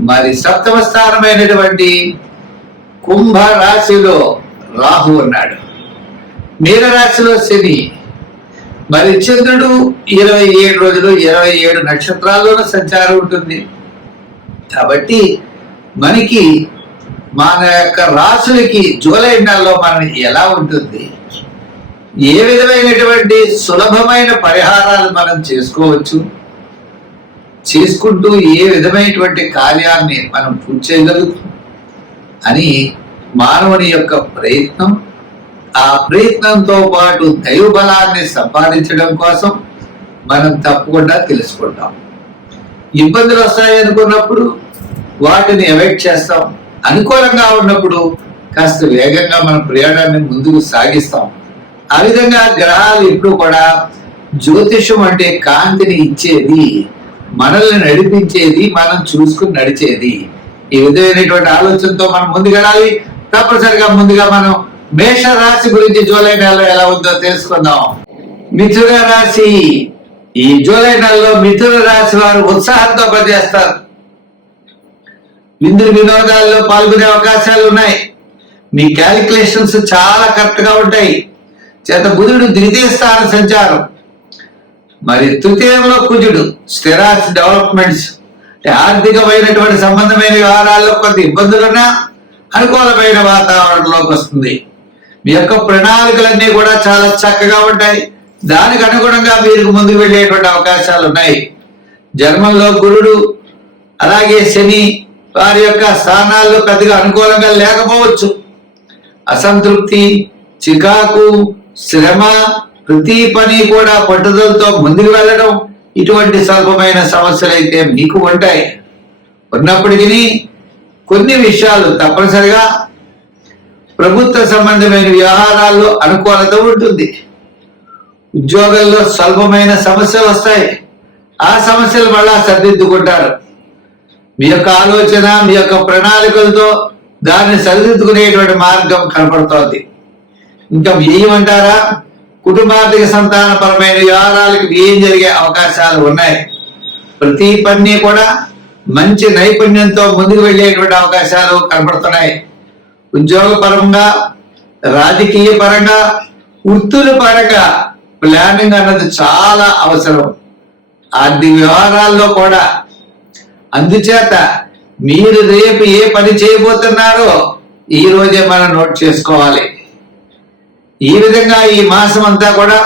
మరి సప్తమ స్థానమైనటువంటి కుంభ రాశిలో రాహు ఉన్నాడు. మీనరాశిలో శని మరి చంద్రుడు ఇరవై ఏడు రోజులు ఇరవై ఏడు నక్షత్రాల్లోనూ సంచారం ఉంటుంది. కాబట్టి మనకి మన యొక్క రాసులకి జూలై నెలలో మన ఎలా ఉంటుంది? ఏ విధమైనటువంటి సులభమైన పరిహారాలు మనం చేసుకోవచ్చు? చేసుకుంటూ ఏ విధమైనటువంటి కార్యాన్ని మనం పూర్తి చేయగలుగుతాం? అని మానవుని యొక్క ప్రయత్నం ఆ ప్రయత్నంతో పాటు దైవ బలాన్ని సంపాదించడం కోసం మనం తప్పకుండా తెలుసుకుంటాం. ఇబ్బందులు వస్తాయి అనుకున్నప్పుడు వాటిని అవాయిడ్ చేస్తాం. అనుకూలంగా ఉన్నప్పుడు కాస్త వేగంగా మన ప్రయాణాన్ని ముందుకు సాగిస్తాం. ఆ విధంగా గ్రహాలు ఎప్పుడు కూడా జ్యోతిషం అంటే కాంతిని ఇచ్చేది మనల్ని నడిపించేది మనం చూసుకుని నడిచేది. ఈ విధమైనటువంటి ఆలోచనతో మనం ముందుకెళ్ళాలి తప్పనిసరిగా ముందుగా మనం మేష రాశి గురించి జూలై నెలలో ఎలా ఉందో తెలుసుకుందాం. మిథున రాశి. ఈ జూలై నెలలో మిథున రాశి వారు ఉత్సాహంతో పనిచేస్తారు. విందు వినోదాల్లో పాల్గొనే అవకాశాలు ఉన్నాయి. మీ క్యాలిక్యులేషన్స్ చాలా కరెక్ట్గా ఉంటాయి. చేత బుధుడు ద్వితీయ స్థాన సంచారం. మరి తృతీయంలో కుజుడు స్థిరాస్ డెవలప్మెంట్స్. ఆర్థికమైనటువంటి సంబంధమైన వ్యవహారాల్లో కొంత ఇబ్బందులున్నా అనుకూలమైన వాతావరణంలోకి వస్తుంది. మీ యొక్క ప్రణాళికలన్నీ కూడా చాలా చక్కగా ఉంటాయి. దానికి అనుగుణంగా మీరు ముందుకు వెళ్ళేటువంటి అవకాశాలు ఉన్నాయి. జన్మంలో గురుడు అలాగే శని వారి యొక్క స్థానాల్లో పెద్దగా అనుకూలంగా లేకపోవచ్చు. అసంతృప్తి చికాకు శ్రమ ప్రతి పని కూడా పట్టుదలతో ముందుకు వెళ్ళడం ఇటువంటి స్వల్పమైన సమస్యలు అయితే మీకు ఉంటాయి. ఉన్నప్పటికీ కొన్ని విషయాలు తప్పనిసరిగా ప్రభుత్వ సంబంధమైన వ్యవహారాల్లో అనుకూలత ఉంటుంది. ఉద్యోగాల్లో స్వల్పమైన సమస్యలు వస్తాయి. ఆ సమస్యలు మళ్ళా సరిదిద్దుకుంటారు. మీ యొక్క ఆలోచన మీ యొక్క ప్రణాళికలతో దాన్ని సరిదిద్దుకునేటువంటి మార్గం కనపడుతోంది. ఇంకా వ్యయం కుటుంబార్థిక సంతానపరమైన వ్యవహారాలకు వ్యయం జరిగే అవకాశాలు ఉన్నాయి? ప్రతి పని కూడా మంచి నైపుణ్యంతో ముందుకు వెళ్ళేటువంటి అవకాశాలు కనపడుతున్నాయి. ఉద్యోగ పరంగా రాజకీయ పరంగా వృత్తుల పరంగా ప్లానింగ్ అన్నది చాలా అవసరం. ఆర్థిక వ్యవహారాల్లో కూడా. అందుచేత మీరు రేపు ఏ పని చేయబోతున్నారో ఈ రోజే మనం నోట్ చేసుకోవాలి. ఈ విధంగా ఈ మాసం అంతా కూడా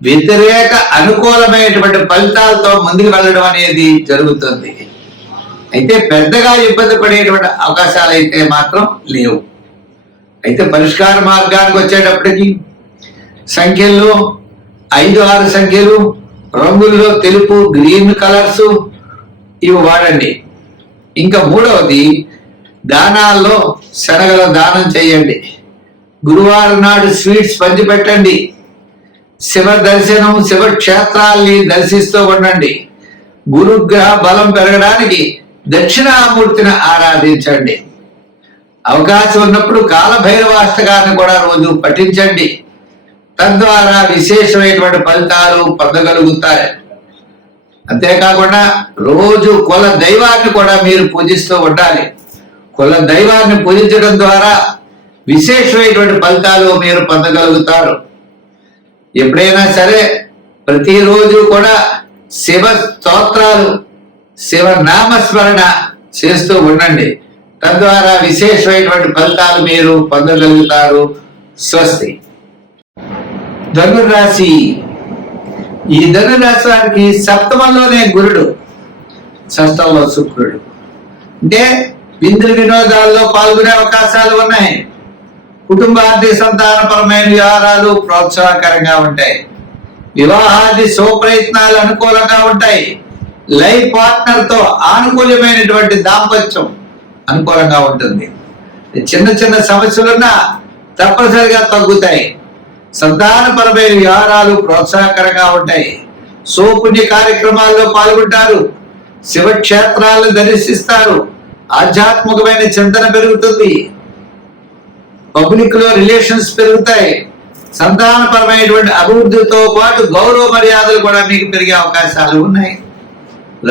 వ్యతిరేక అనుకూలమైనటువంటి ఫలితాలతో ముందుకు వెళ్ళడం అనేది జరుగుతుంది. అయితే పెద్దగా ఇబ్బంది పడేటువంటి అవకాశాలు అయితే మాత్రం లేవు. అయితే పరిష్కార మార్గానికి వచ్చేటప్పటికి సంఖ్యల్లో ఐదు ఆరు సంఖ్యలు రంగుల్లో తెలుపు గ్రీన్ కలర్స్ ఇవి వాడండి. ఇంకా మూడవది దానాల్లో శనగలు దానం చేయండి. గురువారం నాడు స్వీట్స్ పంచిపెట్టండి శివ దర్శనం శివ క్షేత్రాల్ని దర్శిస్తూ ఉండండి. గురుగ్రహ బలం పెరగడానికి దక్షిణామూర్తిని ఆరాధించండి. అవకాశం ఉన్నప్పుడు కాలభైరవాష్టకాన్ని కూడా రోజు పఠించండి. తద్వారా విశేషమైనటువంటి ఫలితాలు పొందగలుగుతారు. అంతేకాకుండా రోజు కుల దైవాన్ని కూడా మీరు పూజిస్తూ ఉండాలి. కుల దైవాన్ని పూజించడం ద్వారా విశేషమైనటువంటి ఫలితాలు మీరు పొందగలుగుతారు. ఎప్పుడైనా సరే ప్రతిరోజు కూడా శివ స్తోత్రాలు శివ నామస్మరణ చేస్తూ ఉండండి. తద్వారా విశేషమైనటువంటి ఫలితాలు మీరు పొందగలుగుతారు. స్వస్తి. ధనురాశి ఈ ధనురాశి సప్తమంలోనే గురుడు షష్టంలో శుక్రుడు. అంటే విందు వినోదాల్లో పాల్గొనే అవకాశాలు ఉన్నాయి. కుటుంబాది సంతానపరమైన వ్యవహారాలు ప్రోత్సాహకరంగా ఉంటాయి. వివాహాది శుభప్రయత్నాలు అనుకూలంగా ఉంటాయి. లైఫ్ పార్ట్నర్తో ఆనుకూల్యమైనటువంటి దాంపత్యం అనుకూలంగా ఉంటుంది. చిన్న చిన్న సమస్యలున్నా తప్పనిసరిగా తగ్గుతాయి. సంతానపరమైన వ్యవహారాలు ప్రోత్సాహకరంగా ఉంటాయి. సోపుణ్య కార్యక్రమాల్లో పాల్గొంటారు. శివక్షేత్రాలను దర్శిస్తారు. ఆధ్యాత్మికమైన చింతన పెరుగుతుంది. పబ్లిక్లో రిలేషన్స్ పెరుగుతాయి. సంతానపరమైనటువంటి అభివృద్ధితో పాటు గౌరవ మర్యాదలు కూడా మీకు పెరిగే అవకాశాలు ఉన్నాయి.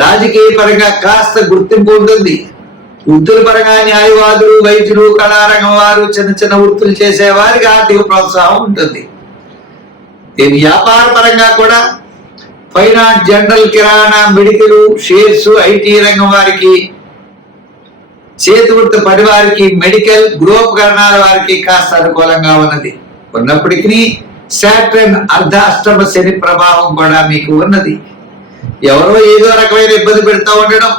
రాజకీయ పరంగా కాస్త గుర్తింపు ఉంటుంది. వృత్తుల పరంగా న్యాయవాదులు వైద్యులు కళారంగం వారు చిన్న చిన్న వృత్తులు చేసే వారికి ఆర్థిక ప్రోత్సాహం ఉంటుంది. దీని వ్యాపార పరంగా కూడా ఫైనాన్స్ జనరల్ కిరాణా మెడికల్ షేర్స్ ఐటీ రంగం వారికి చేతి వృత్తి పడి వారికి మెడికల్ గృహోపకరణాల వారికి కాస్త అనుకూలంగా ఉన్నది. ఉన్నప్పటికీ సాట్రన్ అర్ధాష్టమ శని ప్రభావం కూడా మీకు ఉన్నది. ఎవరో ఏదో రకమైన ఇబ్బంది పెడతా ఉండడం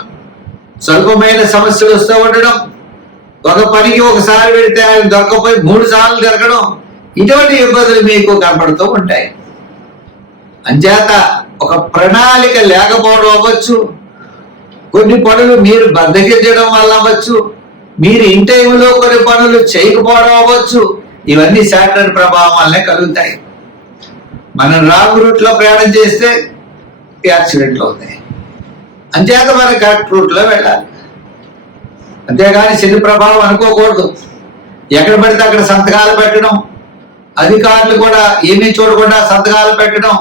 స్వల్పమైన సమస్యలు వస్తూ ఉండడం ఒక పనికి ఒకసారి పెడితే ఆయన దొరకపోయి మూడు సార్లు జరగడం ఇటువంటి ఇబ్బందులు మీకు కనపడుతూ ఉంటాయి. అంచేత ఒక ప్రణాళిక లేకపోవడం అవ్వచ్చు కొన్ని పనులు మీరు బద్దగించడం వల్ల అవ్వచ్చు. మీరు ఇన్ టైంలో కొన్ని పనులు చేయకపోవడం అవ్వచ్చు. ఇవన్నీ శాటర్ ప్రభావం వల్లనే కలుగుతాయి. మనం రాంగ్ రూట్లో ప్రయాణం చేస్తే యాక్సిడెంట్లు అవుతాయి. అంచేత మనం కరెక్ట్ రూట్లో వెళ్ళాలి. అంతేగాని శని ప్రభావం అనుకోకూడదు. ఎక్కడ పడితే అక్కడ సంతకాలు పెట్టడం. అధికారులు కూడా ఏమీ చూడకుండా సంతకాలు పెట్టడం.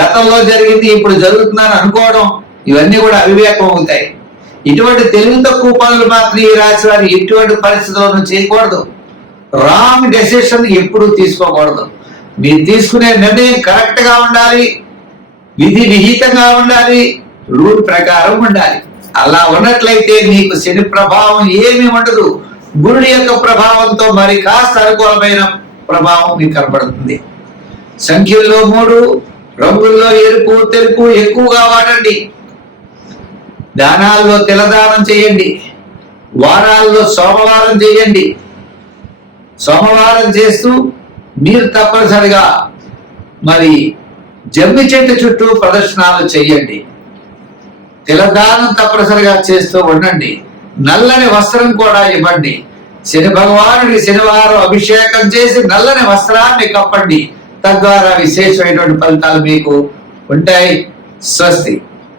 గతంలో జరిగింది ఇప్పుడు జరుగుతుందని అనుకోవడం. ఇవన్నీ కూడా అవివేకం అవుతాయి. ఇటువంటి తెలివి తక్కువ పనులు మాత్రం ఈ రాశి వారు ఎటువంటి పరిస్థితుల్లోనూ చేయకూడదు. రాంగ్ డెసిషన్ ఎప్పుడు తీసుకోకూడదు. మీరు తీసుకునే నిర్ణయం కరెక్ట్గా ఉండాలి విధి విహితంగా ఉండాలి రూల్ ప్రకారం ఉండాలి. అలా ఉన్నట్లయితే మీకు శని ప్రభావం ఏమీ ఉండదు. గురుడి యొక్క ప్రభావంతో మరి కాస్త అనుకూలమైన ప్రభావం మీకు కనపడుతుంది సంఖ్యల్లో మూడు రంగుల్లో ఎరుపు తెలుపు ఎక్కువగా వాడండి. దానాల్లో తిలదానం చేయండి. వారాల్లో సోమవారం చేయండి. సోమవారం చేస్తూ మీరు తప్పనిసరిగా మరి జమ్మి చెట్టు చుట్టూ ప్రదర్శనలు చేయండి. తిలదానం తప్పనిసరిగా చేస్తూ ఉండండి. నల్లని వస్త్రం కూడా ఇవ్వండి. శని భగవానుడి శనివారం అభిషేకం చేసి నల్లని వస్త్రాన్ని కప్పండి. తద్వారా విశేషమైనటువంటి ఫలితాలు మీకు ఉంటాయి. స్వస్తి.